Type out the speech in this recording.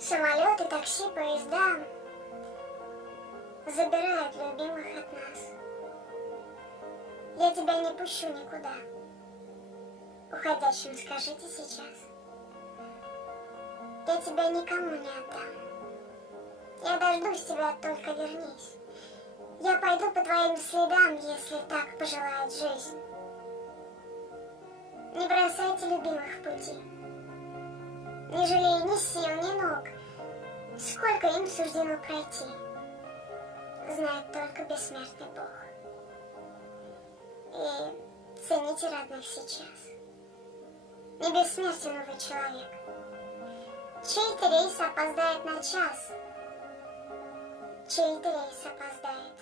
Самолеты, такси, поезда забирают любимых от нас. Я тебя не пущу никуда. Уходящим скажите сейчас. Я тебя никому не отдам. Я дождусь тебя, только вернись. Я пойду по твоим следам, если так пожелает жизнь. Не бросайте любимых в пути. Не жалей ни сил, ни ног. Сколько им суждено пройти, знает только бессмертный Бог. И цените родных сейчас. Не бессмертен, увы, человек. Чей-то рейс опоздает на час, чей-то рейс опоздает